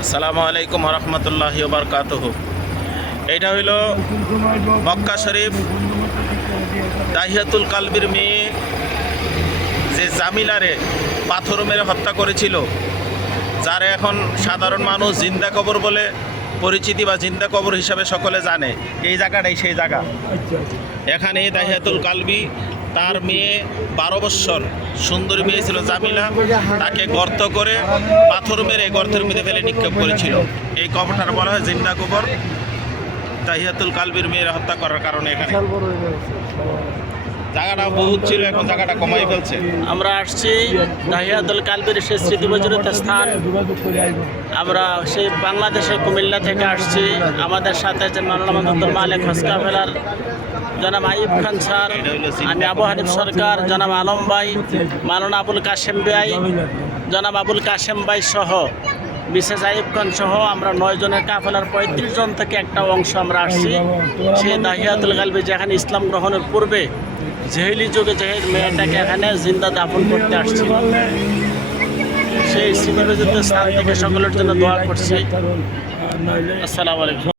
আসসালামু আলাইকুম রহমতুল্লাহি ওয়া বারাকাতুহু। এইটা হইল মক্কা শরীফ দাহিয়াতুল কালবির মেয়ে যে জামিলারে পাথর মেরে হত্যা করেছিল, যার এখন সাধারণ মানুষ জিন্দা কবর বলে পরিচিতি বা জিন্দা কবর হিসাবে সকলে জানে। এই জায়গাটাই সেই জায়গা। এখানে দাহিয়াতুল কালবি তার মেয়ে 12 বৎসর সুন্দরী মেয়ে ছিল জামিলা, তাকে গর্ত করে পাথর মেরে গর্তের মধ্যে ফেলে নিক্ষেপ করেছিল। এই কবরটার বলা হয় জিন্দা কবর। দাহিয়াতুল কালবির মেয়ের হত্যা করার কারণে এখানে জায়গাটা বহুত ছিল, এখন জায়গাটা কমাই ফেলছে। আমরা আসছি দাহিয়াতুল কালবির সেই স্মৃতিবিজড়িত স্থান। আমরা সেই বাংলাদেশের কুমিল্লা থেকে আসছি। আমাদের সাথে যে মাওলানা মালিক হসকা ফেলার জনাব আইয়ুব খান স্যার, আমি আবু হানিফ সরকার, জনাব আলম ভাই, মাওলানা আবুল কাশেম ভাই, জনাব আবুল কাশেম ভাই সহ বিশেষ আইয়ুব খান সহ আমরা 9 জনের কাফেলার 35 জন থেকে একটা অংশ আমরা আসছি। সেই দাহিয়াতুল কালবি যেখানে ইসলাম গ্রহণের পূর্বে জেহেলি যুগে যে মেয়েটাকে এখানে জিন্দা দাফন করতে আসছিল, সেই স্মৃতিবিজড়িত স্থান থেকে সকলের জন্য দোয়া করছি। আসসালামু আলাইকুম।